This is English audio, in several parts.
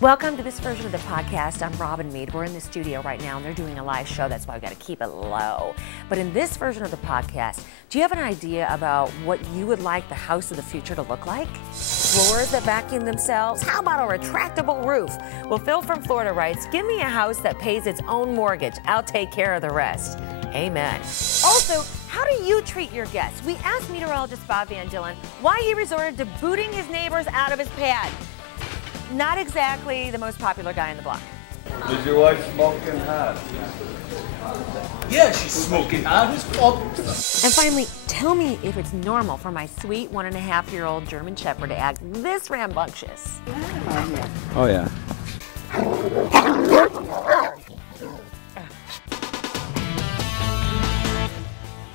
Welcome to this version of the podcast. I'm Robin Meade. We're in the studio right now and they're doing a live show. That's why we got to keep it low. But in this version of the podcast, do you have an idea about what you would like the house of the future to look like? Floors that vacuum themselves? How about a retractable roof? Well, Phil from Florida writes, give me a house that pays its own mortgage. I'll take care of the rest. Amen. Also, how do you treat your guests? We asked meteorologist Bob Van Dillen why he resorted to booting his neighbors out of his pad. Not exactly the most popular guy in the block. Is your wife smoking hot? Yeah, she's smoking hot as fuck. And finally, tell me if it's normal for my sweet 1.5-year-old German Shepherd to act this rambunctious. Oh yeah.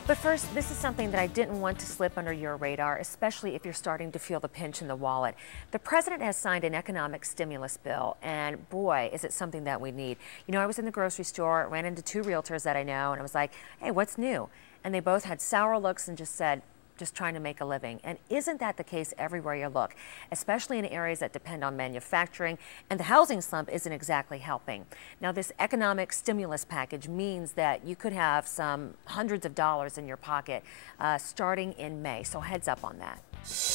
But first, this is something that I didn't want to slip under your radar, especially if you're starting to feel the pinch in the wallet. The president has signed an economic stimulus bill, and boy, is it something that we need. You know, I was in the grocery store, ran into two realtors that I know, and I was like, hey, what's new? And they both had sour looks and just said, just trying to make a living. And isn't that the case everywhere you look, especially in areas that depend on manufacturing, and the housing slump isn't exactly helping. Now, this economic stimulus package means that you could have some hundreds of dollars in your pocket starting in May, so heads up on that.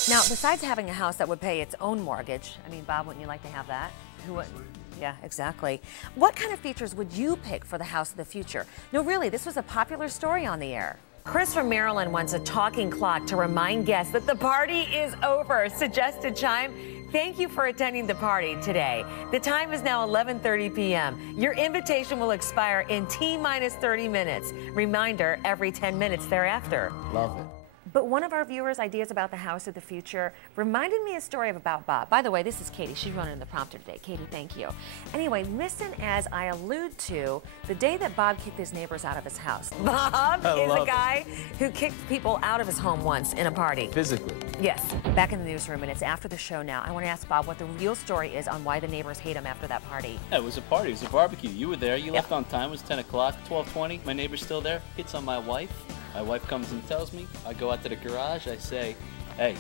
Now, besides having a house that would pay its own mortgage, I mean, Bob, wouldn't you like to have that? Who wouldn't? Yeah, exactly. What kind of features would you pick for the house of the future? No, really, this was a popular story on the air. Chris from Maryland wants a talking clock to remind guests that the party is over. Suggested chime. Thank you for attending the party today. The time is now 11:30 p.m. Your invitation will expire in T-minus 30 minutes. Reminder, every 10 minutes thereafter. Love it. But one of our viewers' ideas about the house of the future reminded me a story about Bob. By the way, this is Katie. She's running the prompter today. Katie, thank you. Anyway, listen as I allude to the day that Bob kicked his neighbors out of his house. Bob is a guy who kicked people out of his home once in a party. Physically? Yes. Back in the newsroom, and it's after the show now. I want to ask Bob what the real story is on why the neighbors hate him after that party. Yeah, it was a party. It was a barbecue. You were there. You left on time. It was 10 o'clock, 12:20. My neighbor's still there. Hits on my wife. My wife comes and tells me. I go out to the garage. I say, hey,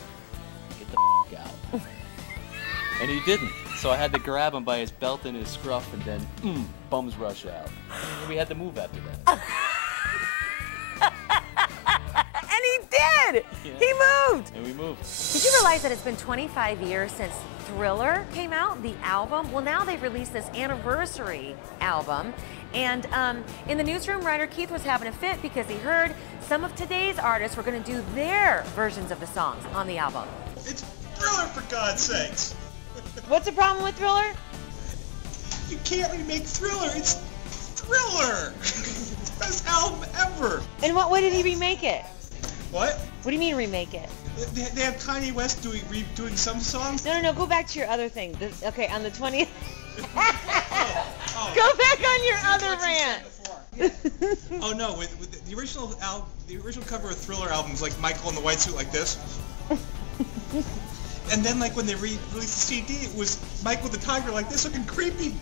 get the out. And he didn't. So I had to grab him by his belt and his scruff and then, bums rush out. And we had to move after that. And he did! Yeah. He moved! And we moved. Did you realize that it's been 25 years since Thriller came out, the album? Well, now they've released this anniversary album. And in the newsroom, writer Keith was having a fit because he heard some of today's artists were going to do their versions of the songs on the album. It's Thriller, for God's sakes! What's the problem with Thriller? You can't remake Thriller, it's Thriller! Best album ever! In what way did he remake it? What? What do you mean remake it? They have Kanye West doing some songs? No, go back to your other thing. Okay, on the 20th. Oh. Go back on your other rant. Oh no, with the original album, the original cover of Thriller album is like Michael in the white suit like this. And then like when they released the CD, it was Michael the Tiger like this, looking creepy.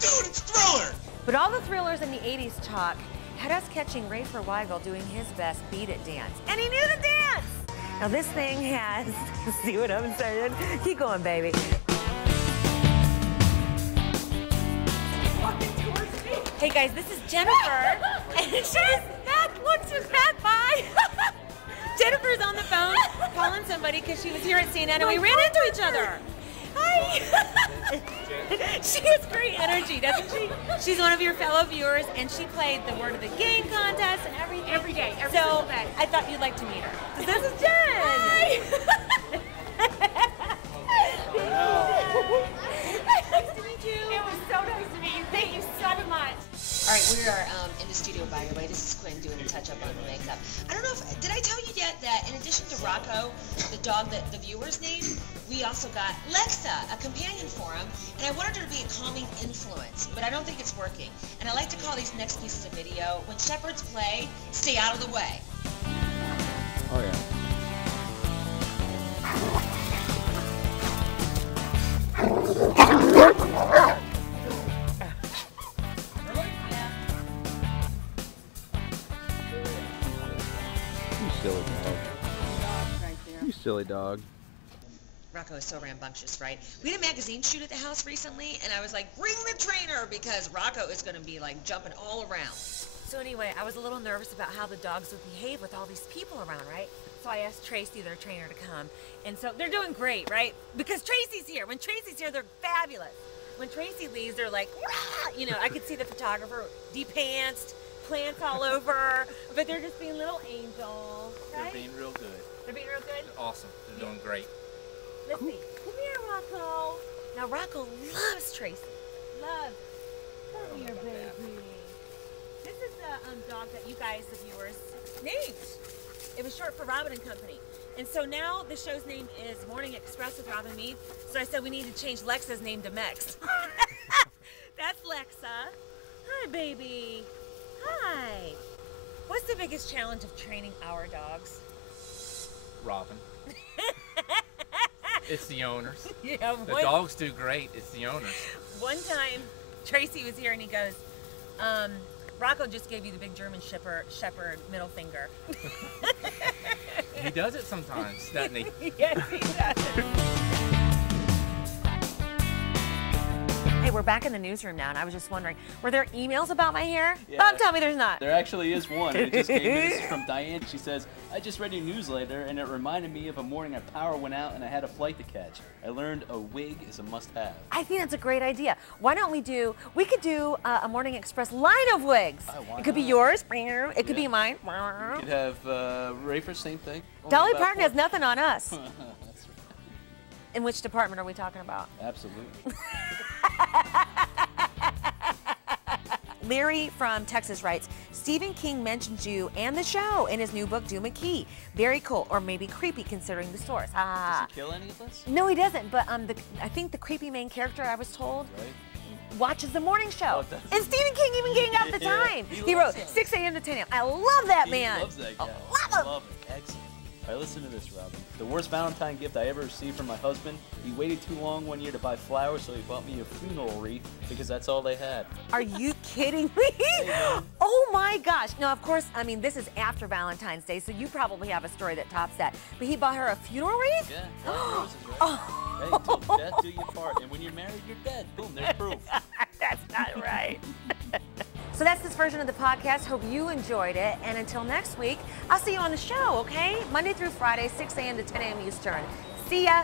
Dude, it's Thriller! But all the Thrillers in the 80s talk had us catching Rafer Weigel doing his best Beat It dance. And he knew the dance! Now this thing has, see what I'm saying? Keep going, baby. Hey guys, this is Jennifer, and she's Matt. Look, she's Matt. Bye. Jennifer's on the phone calling somebody because she was here at CNN, and we ran into each other. Hi. She has great energy, doesn't she? She's one of your fellow viewers, and she played the Word of the Game contest and everything. Every day, every single day. I thought you'd like to meet her. This is Jen. Hi. Nice to meet you. It was so nice to meet you. Thank you so much. All right, we are in the studio, by the way. This is Quinn doing the touch-up on the makeup. I don't know if, did I tell you yet that in addition to Rocco, the dog that the viewers named, we also got Lexa, a companion for him, and I wanted her to be a calming influence, but I don't think it's working. And I like to call these next pieces of video, when shepherds play, stay out of the way. Oh yeah. You silly dog. You silly dog. Rocco is so rambunctious, right? We had a magazine shoot at the house recently, and I was like, bring the trainer, because Rocco is going to be like jumping all around. So anyway, I was a little nervous about how the dogs would behave with all these people around, right? So I asked Tracy, their trainer, to come. And so they're doing great, right? Because Tracy's here. When Tracy's here, they're fabulous. When Tracy leaves, they're like, rah! You know, I could see the photographer de-pantsed, plants all over, but they're just being little angels, right? They're being real good. They're being real good? Awesome. They're doing great. Let's see. Come here, Rocco. Now, Rocco loves Tracy. Loves. Come here, baby. This is the dog that you guys, the viewers, named. It was short for Robin and Company. And so now the show's name is Morning Express with Robin Meade. So I said we need to change Lexa's name to Mex. That's Lexa. Hi, baby. Hi. What's the biggest challenge of training our dogs? Robin. It's the owners. Yeah, The dogs do great. It's the owners. One time, Tracy was here and he goes, Rocco just gave you the big German shepherd middle finger. He does it sometimes, doesn't he? Yes, he does. Hey, we're back in the newsroom now, and I was just wondering, were there emails about my hair? Yeah. Bob, tell me there's not. There actually is one. It just came in. This is from Diane. She says, I just read your newsletter, and it reminded me of a morning our power went out and I had a flight to catch. I learned a wig is a must-have. I think that's a great idea. Why don't we could do a Morning Express line of wigs. Why It could be not? yours. It could be mine. You could have Rafer, same thing. Only Dolly about Parton has 4. nothing on us. That's right. In which department are we talking about? Absolutely. Larry from Texas writes, Stephen King mentions you and the show in his new book, Doom and Key. Very cool, or maybe creepy considering the source. Does he kill any of us? No, he doesn't, but I think the creepy main character, I was told, Right? watches the morning show. Oh, does he? And Stephen King even gave out the Yeah, time. he He wrote loves it. 6 a.m. to 10 a.m. I love that man. He loves that guy. I love him. Love it. Excellent. All right, listen to this, Robin. The worst Valentine gift I ever received from my husband. He waited too long one year to buy flowers, so he bought me a funeral wreath because that's all they had. Are you kidding me? Oh my gosh. Now, of course, I mean, this is after Valentine's Day, so you probably have a story that tops that. But he bought her a funeral wreath? Yeah, roses, right? Hey, till death do you part. And when you're married, you're dead. Boom, there's proof. That's not right. So that's this version of the podcast. Hope you enjoyed it. And until next week, I'll see you on the show, okay? Monday through Friday, 6 a.m. to 10 a.m. Eastern. See ya.